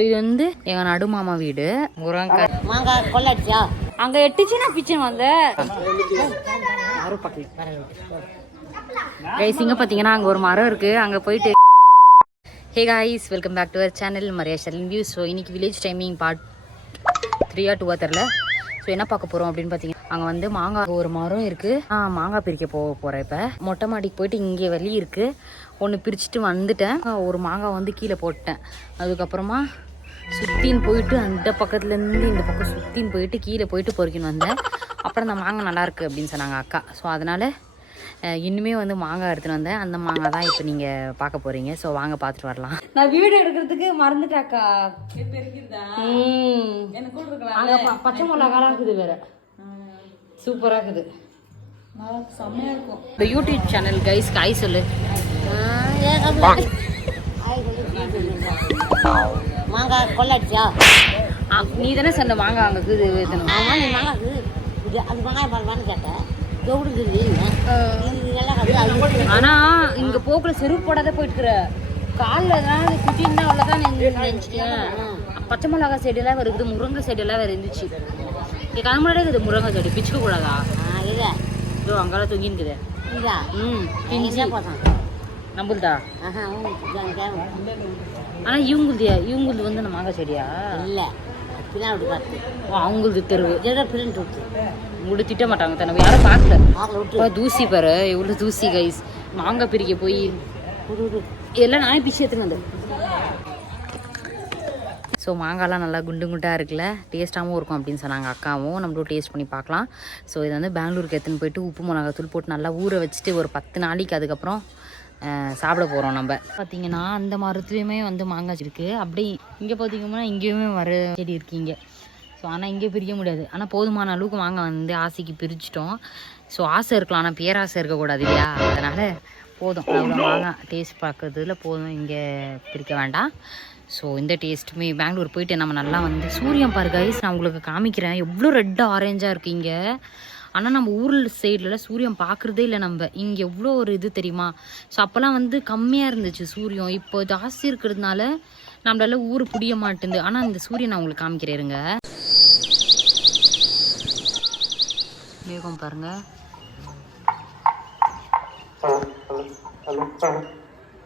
இது வந்து எங்க நடுமாமா வீடு. மாங்காய் கொள்ளடிச்சா அங்க எட்டுச்சு நான் பிச்சை வந்தேன். கைஸ் இங்க பாத்தீங்கன்னா அங்க ஒரு மரம் இருக்கு, அங்க போயிட்டு. Hey guys, welcome back to our channel Maria Sherlin view. So இன்னைக்கு வில்லேஜ் டைமிங் பார்ட் 3 or 2 தெரில. ஸோ என்ன பார்க்க போகிறோம் அப்படின்னு பார்த்தீங்கன்னா, அங்கே வந்து மாங்காய் ஒரு மரம் இருக்குது. மாங்காய் பிரிக்க போகிறேன். இப்போ மொட்டை மாடிக்கு போயிட்டு இங்கே வெளியே இருக்குது, ஒன்று பிரிச்சுட்டு வந்துட்டேன். ஒரு மாங்காய் வந்து கீழே போட்டேன். அதுக்கப்புறமா சுற்றின்னு போயிட்டு அந்த பக்கத்துலேருந்து இந்த பக்கம் சுற்றின்னு போயிட்டு கீழே போயிட்டு பொறுக்கின்னு வந்தேன். அப்புறம் அந்த மாங்காய் நல்லாயிருக்கு அப்படின்னு சொன்னாங்க அக்கா. ஸோ அதனால் இன்னுமே வந்து மாங்காய் எடுத்துகிட்டு வந்தேன். அந்த மாங்காய் தான் இப்போ நீங்கள் பார்க்க போகிறீங்க. ஸோ வாங்க பார்த்துட்டு வரலாம். நான் வீடியோ எடுக்கிறதுக்கு மறந்துட்டாக்கா. அங்கே பச்சை மிளகாலாம் இருக்குது, வேறு சூப்பராக இருக்குது, செம்மையாக இருக்கும். இந்த யூடியூப் சேனல் கைஸ் காய் சொல்லு. மாங்காய் கொள்ளடிச்சா நீ தானே சொன்ன மாங்காய் அங்கே இருக்குது. அது மாங்காய் பாருவான்னு கேட்டேன். ஆனா இங்க போக்குல செருப்பு போடாத போயிட்டு காலில் ஏதாவது குட்டின்னா அவ்வளோதான் நினைச்சிட்டேன். பச்சை மிளகா செடியெல்லாம் இருக்குது, முருங்கை செடியெல்லாம் வேறு இருந்துச்சு. இங்கே கணமுன்னாடி இருக்குது முருங்கை செடி, பிச்சுக்க கூடாதா? இல்லை இதோ அங்கெல்லாம் தொங்கின்னுக்குது. நம்மளுதா? ஆனா இவங்களுது வந்து அந்த மாங்காய் செடியா இல்லை, அவங்களுக்கு தெருவு உங்களை திட்ட மாட்டாங்க தானே, யாரும் பார்க்கல. தூசி பாரு எவ்வளோ தூசி கைஸ். மாங்காய் பிரிக்க போய் எல்லாம் நானே பிச்சு எடுத்துன்னு வந்து. ஸோ மாங்காய்லாம் நல்லா குண்டு குண்டாக இருக்குல்ல, டேஸ்ட்டாகவும் இருக்கும் அப்படின்னு சொன்னாங்க அக்காவும். நம்மளும் டேஸ்ட் பண்ணி பார்க்கலாம். ஸோ இதை வந்து பெங்களூருக்கு எடுத்துன்னு போயிட்டு உப்பு மிளகாத்தூள் போட்டு நல்லா ஊற வச்சுட்டு ஒரு 10 நாளைக்கு அதுக்கப்புறம் சாப்பிட போகிறோம். நம்ம பார்த்தீங்கன்னா அந்த மரத்துலேயுமே வந்து மாங்காய் இருக்குது. அப்படி இங்கே பார்த்தீங்கன்னா இங்கேயுமே மர செடி இருக்கீங்க. ஸோ ஆனால் இங்கே பிரிக்க முடியாது. ஆனால் போதுமான அளவுக்கு மாங்காய் வந்து ஆசைக்கு பிரிச்சிட்டோம். ஸோ ஆசை இருக்கலாம், ஆனால் பேராசை இருக்கக்கூடாது இல்லையா? அதனால் போதும், அவ்வளோ மாங்காய் டேஸ்ட் பார்க்கறதுல போதும், இங்கே பிரிக்க வேண்டாம். ஸோ இந்த டேஸ்ட்டுமே பெங்களூர் போயிட்டு நம்ம நல்லா வந்து சூரியன் பாரு கைஸ், நான் உங்களுக்கு காமிக்கிறேன் எவ்வளோ ரெட்டாக ஆரேஞ்சாக இருக்குது இங்கே. ஆனால் நம்ம ஊரில் சைட்லலாம் சூரியன் பார்க்குறதே இல்லை. நம்ம இங்கே எவ்வளோ ஒரு இது தெரியுமா? ஸோ அப்போல்லாம் வந்து கம்மியாக இருந்துச்சு சூரியன், இப்போ ஜாஸ்தி இருக்கிறதுனால நம்மளால ஊர் புரிய மாட்டேங்குது. ஆனால் இந்த சூரியன் நான் உங்களுக்கு காமிக்கிறேருங்க. மேகம் பாருங்க,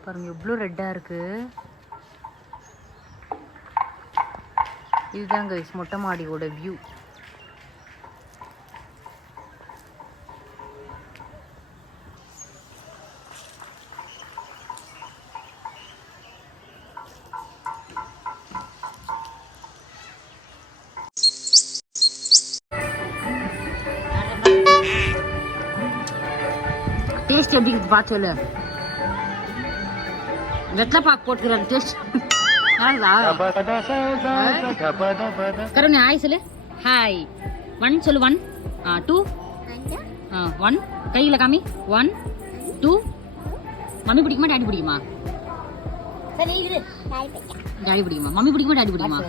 பாருங்க எவ்வளோ ரெட்டாக இருக்கு. இதுதான் கைஸ் மொட்டை மாடியோட வியூ. டேஸ்ட் எப்படி இருக்குது பார்த்து சொல்லு. வெத்தலை பாக்கு போட்டுக்கிறேன், டேஸ்ட் கருணி ஹாய் சொல்லு. ஹாய் 1 சொல்லு. 1 2 1 கையில் காமி. 1 2 மம்மி பிடிக்குமா டாடி பிடிக்குமா? டாடி பிடிக்குமா? மம்மி பிடிக்குமா டாடி பிடிக்குமா?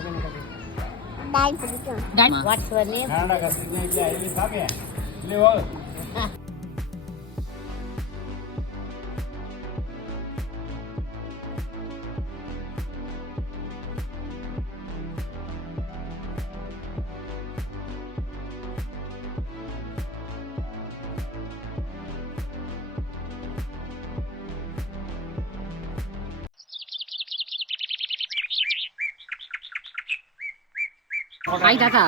ஹாய் தாத்தா,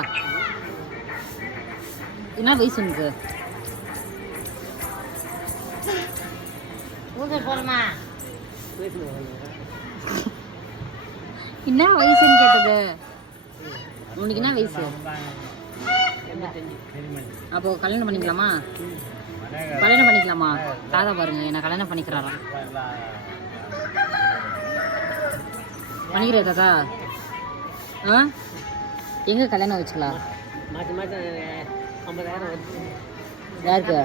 என்ன வயசு உனக்கு? என்ன வயசுன்னு கேட்டது. உனக்கு என்ன வயசு? அப்போ கல்யாணம் பண்ணிக்கலாமா? கல்யாணம் பண்ணிக்கலாமா? தாத்தா பாருங்க என்ன கல்யாணம் பண்ணிக்கிறாராம். பண்ணிக்கிற தாத்தா? எங்க கல்யாணம் வச்சுக்கலாம்? யாருக்கு?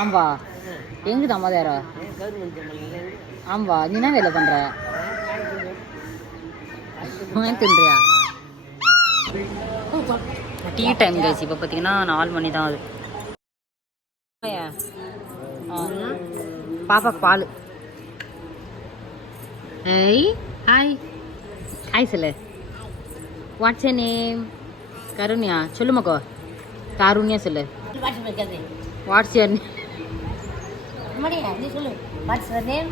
ஆம்பா எங்குது 50,000? ஆம்பா நீ என்ன வேலை பண்ற? தின்றியா? Tea time guys. இப்போ பார்த்தீங்கன்னா 4 மணி தான் அது. பாப்பாக்கு பால். ஏய் ஹாய் ஹாய் சொல்லு. What's your name? கருண்யா. சொல்லு மக்கோ. காருண்யா சொல்லு. வாட்ஸ் வைக்கிறது வாட்ஸ் யர் நேம்? மடியா நீ சொல்லு. What's your name?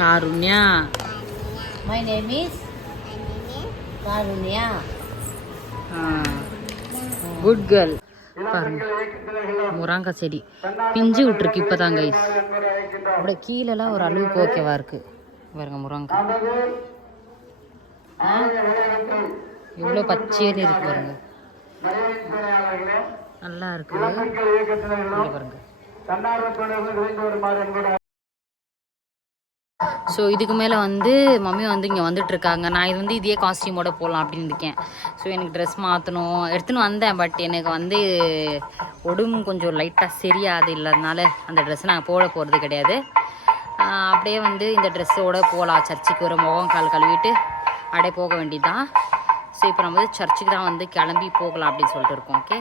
Karunya. My name is Karunya. Good girl. பாருங்க முராங்கா செடி பிஞ்சு விட்டுருக்கு இப்போதான் கைஸ். அப்படியே கீழெல்லாம் ஒரு அளவுக்கு ஓகேவா இருக்கு. பாருங்க முராங்கா எவ்வளோ பச்சையன்னு இருக்கு பாருங்க. நல்லா இருக்கு. இங்க பாருங்க. ஸோ இதுக்கு மேலே வந்து மம்மி வந்து இங்கே வந்துட்டு இருக்காங்க. நான் இது வந்து இதே காஸ்டியூமோட போகலாம் அப்படின்னு இருக்கேன். ஸோ எனக்கு ட்ரெஸ் மாற்றணும் எடுத்துன்னு வந்தேன். பட் எனக்கு வந்து உடம்பு கொஞ்சம் லைட்டாக சரியாது இல்லாதனால அந்த ட்ரெஸ்ஸை நாங்கள் போட போகிறது கிடையாது. அப்படியே வந்து இந்த ட்ரெஸ்ஸோடு போகலாம். சர்ச்சுக்கு ஒரு முகம் கால் கழுவிட்டு அப்படியே போக வேண்டியதுதான். ஸோ இப்போ நம்ம வந்து சர்ச்சுக்கு தான் வந்து கிளம்பி போகலாம் அப்படின்னு சொல்லிட்டு இருக்கோம். ஓகே.